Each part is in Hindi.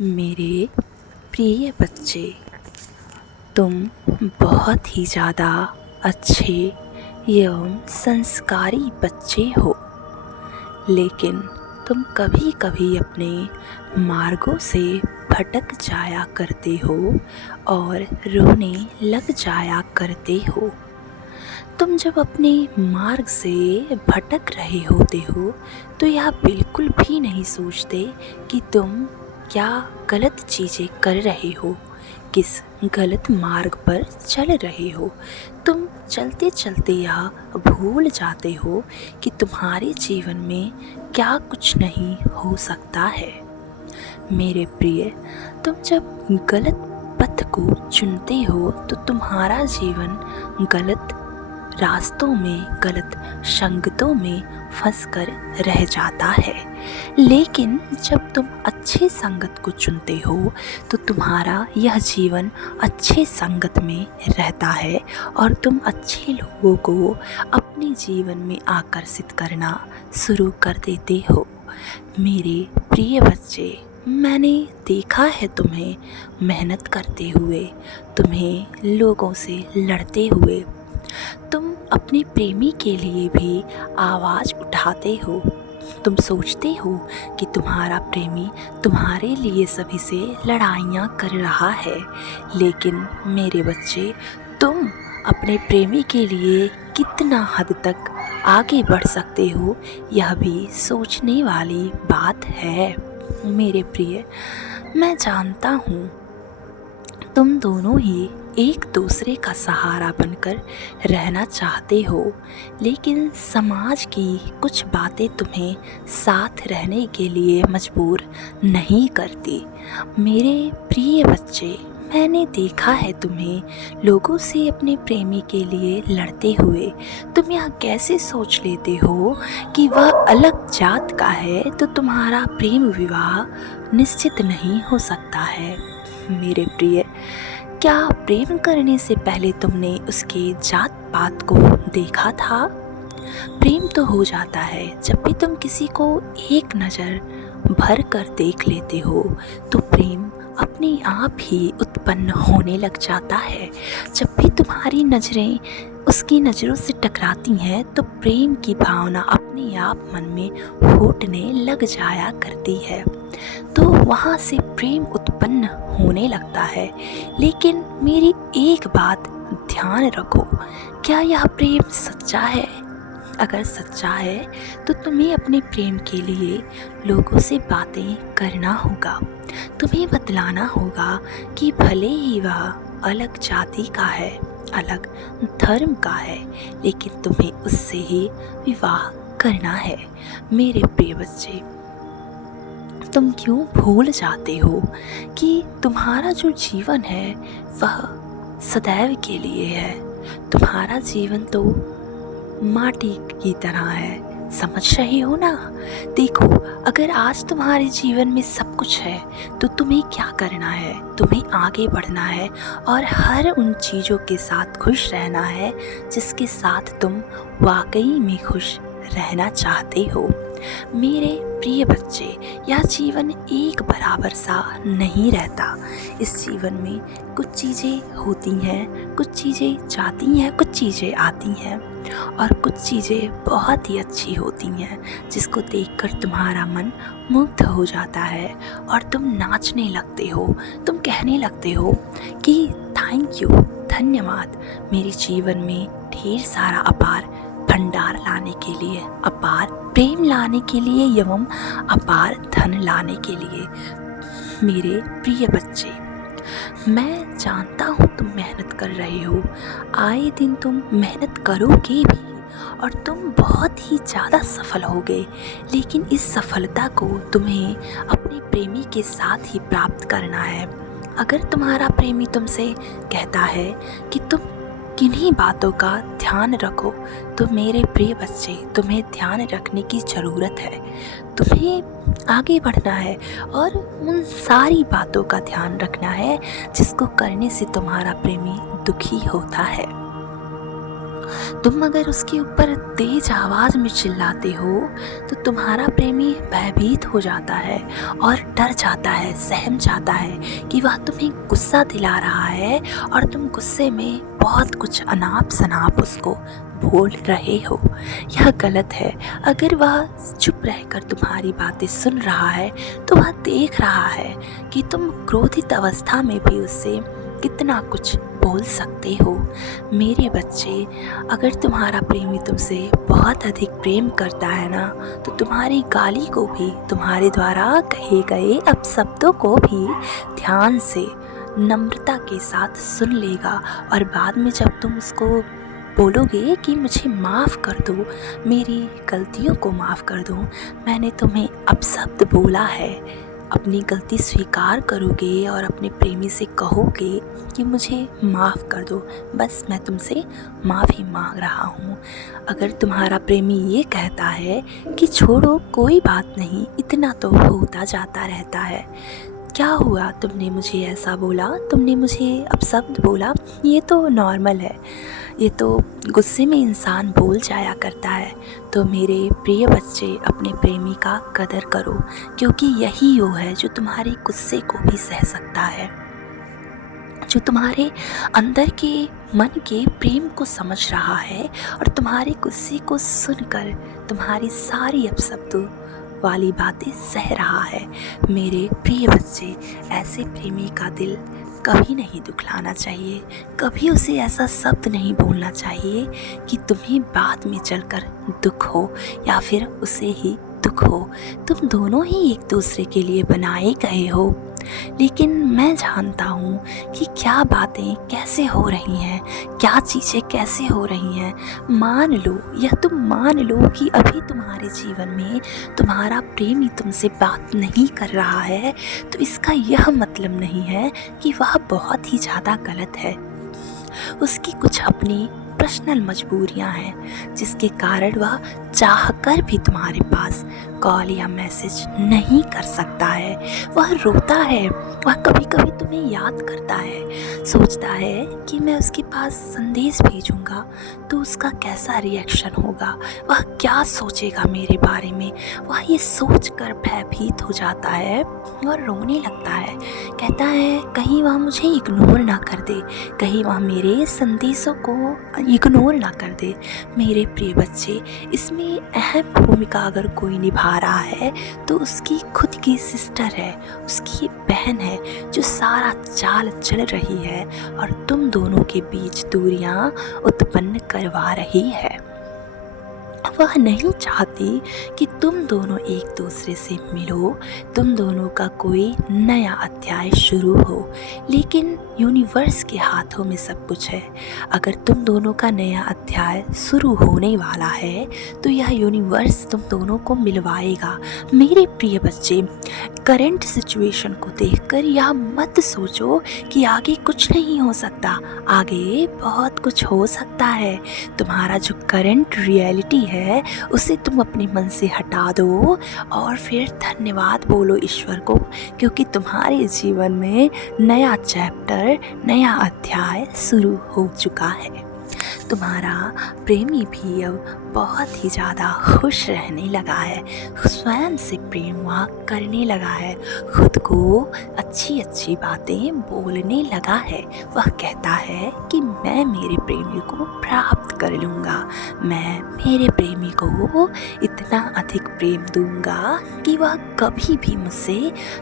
मेरे प्रिय बच्चे, तुम बहुत ही ज़्यादा अच्छे एवं संस्कारी बच्चे हो, लेकिन तुम कभी कभी अपने मार्गों से भटक जाया करते हो और रोने लग जाया करते हो। तुम जब अपने मार्ग से भटक रहे होते हो तो यह बिल्कुल भी नहीं सोचते कि तुम क्या गलत चीज़ें कर रहे हो, किस गलत मार्ग पर चल रहे हो। तुम चलते चलते यह भूल जाते हो कि तुम्हारे जीवन में क्या कुछ नहीं हो सकता है। मेरे प्रिय, तुम जब गलत पथ को चुनते हो तो तुम्हारा जीवन गलत रास्तों में, गलत संगतों में फंसकर रह जाता है। लेकिन जब तुम अच्छे संगत को चुनते हो तो तुम्हारा यह जीवन अच्छे संगत में रहता है और तुम अच्छे लोगों को अपने जीवन में आकर्षित करना शुरू कर देते हो। मेरे प्रिय बच्चे, मैंने देखा है तुम्हें मेहनत करते हुए, तुम्हें लोगों से लड़ते हुए। तुम अपने प्रेमी के लिए भी आवाज़ उठाते हो। तुम सोचते हो कि तुम्हारा प्रेमी तुम्हारे लिए सभी से लड़ाइयाँ कर रहा है, लेकिन मेरे बच्चे, तुम अपने प्रेमी के लिए कितना हद तक आगे बढ़ सकते हो, यह भी सोचने वाली बात है। मेरे प्रिय, मैं जानता हूँ तुम दोनों ही एक दूसरे का सहारा बनकर रहना चाहते हो, लेकिन समाज की कुछ बातें तुम्हें साथ रहने के लिए मजबूर नहीं करती। मेरे प्रिय बच्चे, मैंने देखा है तुम्हें लोगों से अपने प्रेमी के लिए लड़ते हुए। तुम यह कैसे सोच लेते हो कि वह अलग जात का है तो तुम्हारा प्रेम विवाह निश्चित नहीं हो सकता है। मेरे प्रिय, क्या प्रेम करने से पहले तुमने उसके जात पात को देखा था? प्रेम तो हो जाता है जब भी तुम किसी को एक नज़र भर कर देख लेते हो, तो प्रेम अपने आप ही उत्पन्न होने लग जाता है। जब भी तुम्हारी नज़रें उसकी नज़रों से टकराती हैं तो प्रेम की भावना अपने आप मन में फूटने लग जाया करती है, तो वहाँ से प्रेम उत्पन्न होने लगता है। लेकिन मेरी एक बात ध्यान रखो, क्या यह प्रेम सच्चा है? अगर सच्चा है तो तुम्हें अपने प्रेम के लिए लोगों से बातें करना होगा। तुम्हें बतलाना होगा कि भले ही वह अलग जाति का है, अलग धर्म का है, लेकिन तुम्हें उससे ही विवाह करना है। मेरे प्रिय बच्चे, तुम क्यों भूल जाते हो कि तुम्हारा जो जीवन है वह सदैव के लिए है? तुम्हारा जीवन तो माटी की तरह है, समझ रहे हो ना? देखो, अगर आज तुम्हारे जीवन में सब कुछ है तो तुम्हें क्या करना है? तुम्हें आगे बढ़ना है और हर उन चीज़ों के साथ खुश रहना है जिसके साथ तुम वाकई में खुश रहना चाहते हो। मेरे प्रिय बच्चे, यह जीवन एक बराबर सा नहीं रहता। इस जीवन में कुछ चीज़ें होती हैं, कुछ चीज़ें जाती हैं, कुछ चीज़ें आती हैं और कुछ चीज़ें बहुत ही अच्छी होती हैं जिसको देखकर तुम्हारा मन मुग्ध हो जाता है और तुम नाचने लगते हो। तुम कहने लगते हो कि थैंक यू, धन्यवाद, मेरे जीवन में ढेर सारा अपार भंडार लाने के लिए, अपार प्रेम लाने के लिए एवं अपार धन लाने के लिए। मेरे प्रिय बच्चे, मैं जानता हूँ तुम मेहनत कर रहे हो, आए दिन तुम मेहनत करोगे भी और तुम बहुत ही ज़्यादा सफल होगे, लेकिन इस सफलता को तुम्हें अपने प्रेमी के साथ ही प्राप्त करना है। अगर तुम्हारा प्रेमी तुमसे कहता है कि तुम किन्हीं बातों का ध्यान रखो, तो मेरे प्रिय बच्चे, तुम्हें ध्यान रखने की ज़रूरत है। तुम्हें आगे बढ़ना है और उन सारी बातों का ध्यान रखना है जिसको करने से तुम्हारा प्रेमी दुखी होता है। तुम अगर उसके ऊपर तेज आवाज में चिल्लाते हो तो तुम्हारा प्रेमी भयभीत हो जाता है और डर जाता है, सहम जाता है कि वह तुम्हें गुस्सा दिला रहा है और तुम गुस्से में बहुत कुछ अनाप शनाप उसको बोल रहे हो। यह गलत है। अगर वह चुप रहकर तुम्हारी बातें सुन रहा है तो वह देख रहा है कि तुम क्रोधित अवस्था में भी उससे कितना कुछ बोल सकते हो। मेरे बच्चे, अगर तुम्हारा प्रेमी तुमसे बहुत अधिक प्रेम करता है ना, तो तुम्हारी गाली को भी, तुम्हारे द्वारा कहे गए अपशब्दों को भी ध्यान से, नम्रता के साथ सुन लेगा और बाद में जब तुम उसको बोलोगे कि मुझे माफ़ कर दो, मेरी गलतियों को माफ़ कर दो, मैंने तुम्हें अपशब्द बोला है, अपनी गलती स्वीकार करोगे और अपने प्रेमी से कहोगे कि मुझे माफ़ कर दो, बस मैं तुमसे माफ़ी मांग रहा हूँ। अगर तुम्हारा प्रेमी ये कहता है कि छोड़ो कोई बात नहीं, इतना तो होता जाता रहता है, क्या हुआ, तुमने मुझे ऐसा बोला, तुमने मुझे अपशब्द बोला, ये तो नॉर्मल है, ये तो गुस्से में इंसान बोल जाया करता है। तो मेरे प्रिय बच्चे, अपने प्रेमी का कदर करो, क्योंकि यही वो है जो तुम्हारे गुस्से को भी सह सकता है, जो तुम्हारे अंदर के मन के प्रेम को समझ रहा है और तुम्हारे गुस्से को सुनकर तुम्हारी सारी अपशब्दों वाली बातें सह रहा है। मेरे प्रिय बच्चे, ऐसे प्रेमी का दिल कभी नहीं दुखलाना चाहिए, कभी उसे ऐसा शब्द नहीं बोलना चाहिए कि तुम्हें बाद में चलकर दुख हो या फिर उसे ही दुख हो। तुम दोनों ही एक दूसरे के लिए बनाए गए हो, लेकिन मैं जानता हूँ कि क्या बातें कैसे हो रही हैं, क्या चीज़ें कैसे हो रही हैं। मान लो, या तुम मान लो कि अभी तुम्हारे जीवन में तुम्हारा प्रेमी तुमसे बात नहीं कर रहा है, तो इसका यह मतलब नहीं है कि वह बहुत ही ज़्यादा गलत है। उसकी कुछ अपनी पर्सनल मजबूरियां हैं जिसके कारण वह चाहकर भी तुम्हारे पास कॉल या मैसेज नहीं कर सकता है। वह रोता है, वह कभी कभी तुम्हें याद करता है, सोचता है कि मैं उसके पास संदेश भेजूंगा तो उसका कैसा रिएक्शन होगा, वह क्या सोचेगा मेरे बारे में। वह ये सोच कर भयभीत हो जाता है और रोने लगता है, कहता है कहीं वह मुझे इग्नोर ना कर दे, कहीं वह मेरे संदेशों को इग्नोर ना कर दे। मेरे प्रिय बच्चे, इसमें अहम भूमिका अगर कोई निभा रहा है तो उसकी खुद की सिस्टर है, उसकी बहन है, जो सारा चाल चल रही है और तुम दोनों के बीच दूरियां उत्पन्न करवा रही है। वह नहीं चाहती कि तुम दोनों एक दूसरे से मिलो, तुम दोनों का कोई नया अध्याय शुरू हो, लेकिन यूनिवर्स के हाथों में सब कुछ है। अगर तुम दोनों का नया अध्याय शुरू होने वाला है तो यह यूनिवर्स तुम दोनों को मिलवाएगा। मेरे प्रिय बच्चे, करंट सिचुएशन को देखकर यह मत सोचो कि आगे कुछ नहीं हो सकता, आगे बहुत कुछ हो सकता है। तुम्हारा जो करंट रियलिटी है उसे तुम अपने मन से हटा दो और फिर धन्यवाद बोलो ईश्वर को, क्योंकि तुम्हारे जीवन में नया चैप्टर, नया अध्याय शुरू हो चुका है। तुम्हारा प्रेमी भी अब बहुत ही ज़्यादा खुश रहने लगा है, स्वयं से प्रेम वह करने लगा है, खुद को अच्छी अच्छी बातें बोलने लगा है। वह कहता है कि मैं मेरे प्रेमी को प्राप्त कर लूँगा, मैं मेरे प्रेमी को इतना अधिक प्रेम दूँगा कि वह कभी भी मुझसे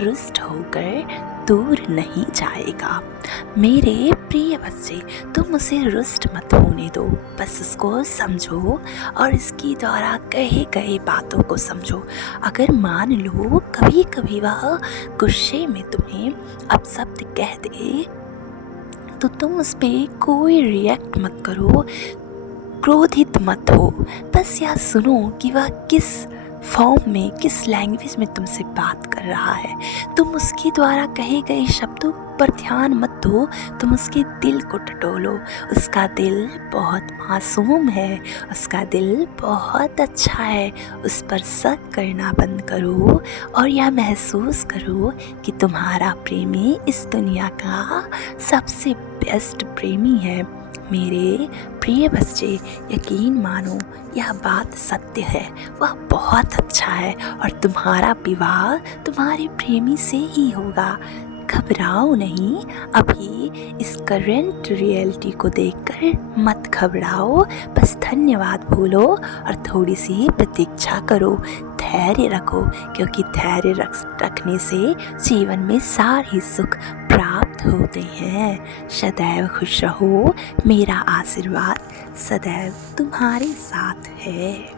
रुष्ट होकर दूर नहीं जाएगा। मेरे प्रिय बच्चे, तुम उसे रुष्ट मत होने दो, बस उसको समझो और इसकी द्वारा कहे गए बातों को समझो। अगर मान लो कभी कभी वह गुस्से में तुम्हें अपशब्द कह दे तो तुम उस पर कोई रिएक्ट मत करो, क्रोधित मत हो, बस यह सुनो कि वह किस फॉर्म में, किस लैंग्वेज में तुमसे बात कर रहा है। तुम उसके द्वारा कहे गए शब्दों पर ध्यान मत दो, तुम उसके दिल को टटोलो। उसका दिल बहुत मासूम है, उसका दिल बहुत अच्छा है। उस पर शक करना बंद करो और यह महसूस करो कि तुम्हारा प्रेमी इस दुनिया का सबसे बेस्ट प्रेमी है। मेरे प्रिय बच्चे, यकीन मानो यह बात सत्य है, वह बहुत अच्छा है और तुम्हारा विवाह तुम्हारे प्रेमी से ही होगा। घबराओ नहीं, अभी इस करंट रियलिटी को देखकर मत घबराओ, बस धन्यवाद बोलो और थोड़ी सी प्रतीक्षा करो, धैर्य रखो, क्योंकि धैर्य रखने से जीवन में सारे सुख प्राप्त होते हैं। सदैव खुश रहो, मेरा आशीर्वाद सदैव तुम्हारे साथ है।